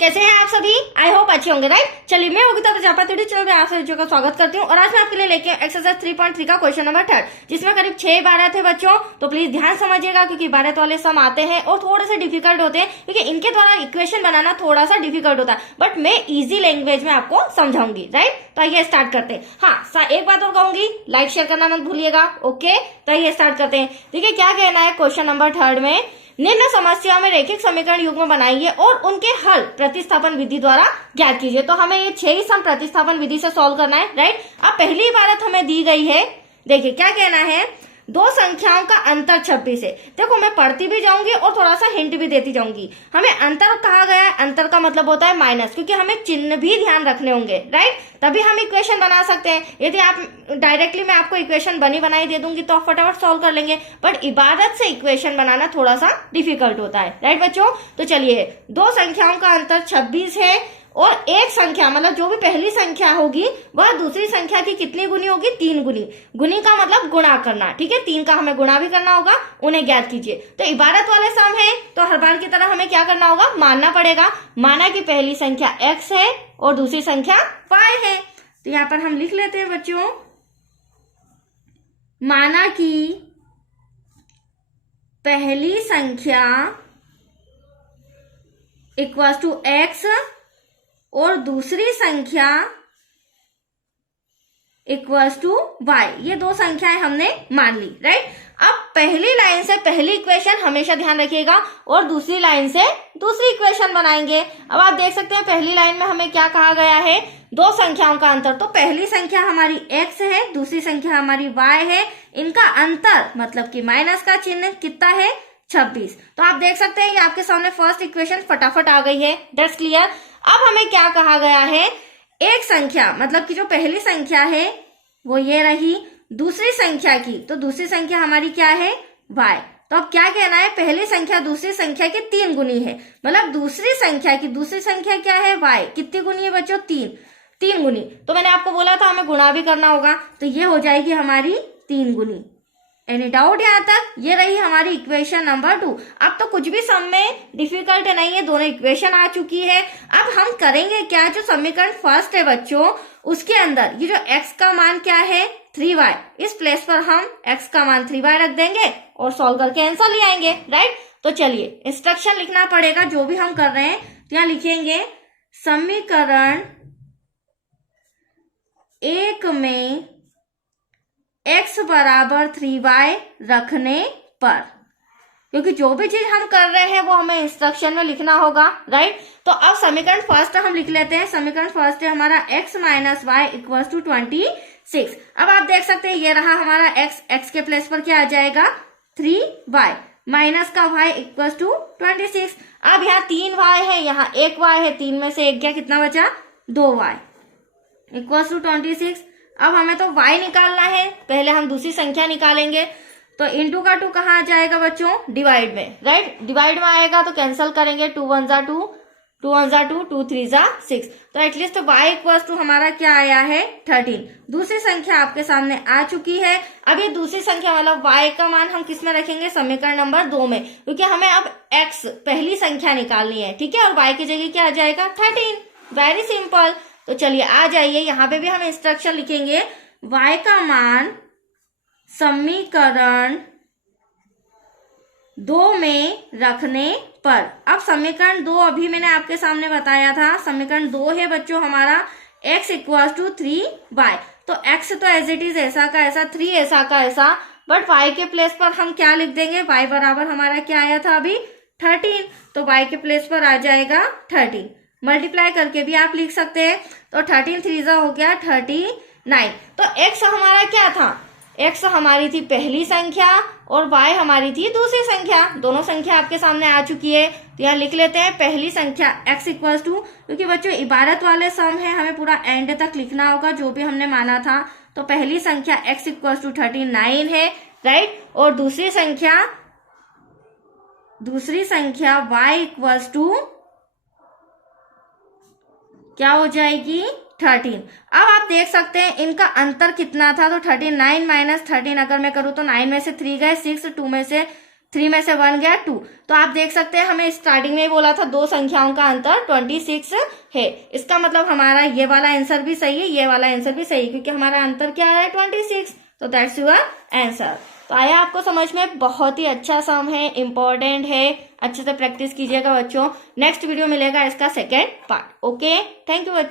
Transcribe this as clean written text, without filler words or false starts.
कैसे हैं आप सभी? आई होप अच्छे होंगे, राइट। चलिए, मैं योगिता प्रजापति चैनल में आप सभी का स्वागत करती हूँ और आज मैं आपके लिए लेके एक्सरसाइज 3.3 का क्वेश्चन नंबर 3 जिसमें करीब 6 12 थे बच्चों। तो प्लीज ध्यान समझिएगा क्योंकि 12 वाले सम आते हैं और थोड़े से डिफिकल्ट होते हैं क्योंकि इनके द्वारा इक्वेशन बनाना थोड़ा सा डिफिकल्ट होता है, बट मैं इजी लैंग्वेज में आपको समझाऊंगी, राइट। तो आइए स्टार्ट करते हैं। हाँ, एक बात और कहूंगी, लाइक शेयर करना मत भूलिएगा, ओके। तो आइए स्टार्ट करते हैं। देखिए क्या कहना है क्वेश्चन नंबर 3 में, निम्न समस्या में रैखिक समीकरण युग्म बनाइए और उनके हल प्रतिस्थापन विधि द्वारा ज्ञात कीजिए। तो हमें ये 6 ही सम प्रतिस्थापन विधि से सॉल्व करना है, राइट। अब पहली इबारत हमें दी गई है, देखिए क्या कहना है, दो संख्याओं का अंतर 26 है। देखो मैं पढ़ती भी जाऊंगी और थोड़ा सा हिंट भी देती जाऊंगी। हमें अंतर कहा गया है, अंतर का मतलब होता है माइनस, क्योंकि हमें चिन्ह भी ध्यान रखने होंगे, राइट। तभी हम इक्वेशन बना सकते हैं। यदि आप डायरेक्टली मैं आपको इक्वेशन बनी बनाई दे दूंगी तो आप फटाफट सॉल्व कर लेंगे, बट इबारत से इक्वेशन बनाना थोड़ा सा डिफिकल्ट होता है, राइट बच्चों। तो चलिए, दो संख्याओं का अंतर 26 है और एक संख्या मतलब जो भी पहली संख्या होगी वह दूसरी संख्या की कितनी गुनी होगी? 3 गुनी। गुनी का मतलब गुणा करना, ठीक है। 3 का हमें गुणा भी करना होगा, उन्हें ज्ञात कीजिए। तो इबारत वाले सम है तो हर बार की तरह हमें क्या करना होगा? मानना पड़ेगा। माना कि पहली संख्या x है और दूसरी संख्या y है। तो यहां पर हम लिख लेते हैं बच्चों, माना कि पहली संख्या इक्वल्स टू x और दूसरी संख्या इक्वल्स टू y। ये दो संख्याएं हमने मान ली, राइट। अब पहली लाइन से पहली इक्वेशन हमेशा ध्यान रखिएगा और दूसरी लाइन से दूसरी इक्वेशन बनाएंगे। अब आप देख सकते हैं पहली लाइन में हमें क्या कहा गया है, दो संख्याओं का अंतर। तो पहली संख्या हमारी x है, दूसरी संख्या हमारी y है। इनका अंतर मतलब कि माइनस का चिन्ह कितना है? 26। तो आप देख सकते हैं ये आपके सामने फर्स्ट इक्वेशन फटाफट आ गई है, दैट्स क्लियर। अब हमें क्या कहा गया है, एक संख्या मतलब कि जो पहली संख्या है वो ये रही, दूसरी संख्या की, तो दूसरी संख्या हमारी क्या है? y। तो अब क्या कहना है, पहली संख्या दूसरी संख्या की 3 गुनी है, मतलब दूसरी संख्या की दूसरी संख्या क्या है? y। कितनी गुनी है बच्चों? 3 गुनी। तो मैंने आपको बोला था हमें गुणा भी करना होगा, तो ये हो जाएगी हमारी 3 गुनी। एनी डाउट यहाँ तक? ये रही हमारी इक्वेशन नंबर 2। अब तो कुछ भी सम में डिफिकल्ट नहीं है, दोनों इक्वेशन आ चुकी है। अब हम करेंगे क्या, जो समीकरण फर्स्ट है बच्चों उसके अंदर ये जो x का मान क्या है? 3y। इस प्लेस पर हम x का मान 3y रख देंगे और सॉल्व करके आंसर ले आएंगे, राइट। तो चलिए इंस्ट्रक्शन लिखना पड़ेगा जो भी हम कर रहे हैं। तो यहाँ लिखेंगे समीकरण 1 में x बराबर 3y रखने पर, क्योंकि जो भी चीज हम कर रहे हैं वो हमें इंस्ट्रक्शन में लिखना होगा, राइट। तो अब समीकरण फर्स्ट हम लिख लेते हैं। समीकरण फर्स्ट है हमारा x minus y equals to 26। अब आप देख सकते हैं ये रहा हमारा x के प्लेस पर क्या आ जाएगा? 3y माइनस का y इक्वल्स टू 26। अब यहाँ 3y है, यहाँ 1y है, 3 में से 1 गया, कितना बचा? 2y equals to 26। अब हमें तो y निकालना है, पहले हम दूसरी संख्या निकालेंगे। तो इंटू का 2 कहाँ आ जाएगा बच्चों? डिवाइड में, राइट। डिवाइड में आएगा तो कैंसिल करेंगे, 2 1 जा 2, 2 1 जा 2, 2 3 जा 6। तो एटलीस्ट y इक्वल्स टू हमारा क्या आया है? 13। दूसरी संख्या आपके सामने आ चुकी है। अब ये दूसरी संख्या मतलब y का मान हम किस में रखेंगे? समीकरण नंबर 2 में, क्योंकि हमें अब x पहली संख्या निकालनी है, ठीक है। और y की जगह क्या आ जाएगा? 13। Very simple. तो चलिए आ जाइए, यहाँ पे भी हम इंस्ट्रक्शन लिखेंगे, y का मान समीकरण 2 में रखने पर। अब समीकरण 2 अभी मैंने आपके सामने बताया था, समीकरण 2 है बच्चों हमारा x इक्वल्स टू 3y। तो x तो एज इट इज ऐसा का ऐसा, 3 ऐसा का ऐसा, बट y के प्लेस पर हम क्या लिख देंगे? y बराबर हमारा क्या आया था अभी? 13। तो y के प्लेस पर आ जाएगा 13। मल्टीप्लाई करके भी आप लिख सकते हैं। तो 13 3 जा हो गया 39। तो x हमारा क्या था? x हमारी थी पहली संख्या और y हमारी थी दूसरी संख्या। दोनों संख्या आपके सामने आ चुकी है। तो यहाँ लिख लेते हैं पहली संख्या x इक्वल्स टू, क्योंकि बच्चों इबारत वाले सम है, हमें पूरा एंड तक लिखना होगा जो भी हमने माना था। तो पहली संख्या x इक्वल्स टू 39 है, राइट। और दूसरी संख्या y इक्वल्स टू क्या हो जाएगी? 13। अब आप देख सकते हैं इनका अंतर कितना था, तो 39 माइनस 13 अगर मैं करूँ तो 9 में से 3 गए 6, 2 में से 3 में से 1 गया 2। तो आप देख सकते हैं हमें स्टार्टिंग में ही बोला था दो संख्याओं का अंतर 26 है। इसका मतलब हमारा ये वाला आंसर भी सही है, ये वाला आंसर भी सही है, क्योंकि हमारा अंतर क्या है 26। तो दैट्स योर आंसर। तो आया आपको समझ में, बहुत ही अच्छा सम है, इंपॉर्टेंट है, अच्छे से प्रैक्टिस कीजिएगा बच्चों। नेक्स्ट वीडियो मिलेगा इसका second part. Okay, thank you बच्चों।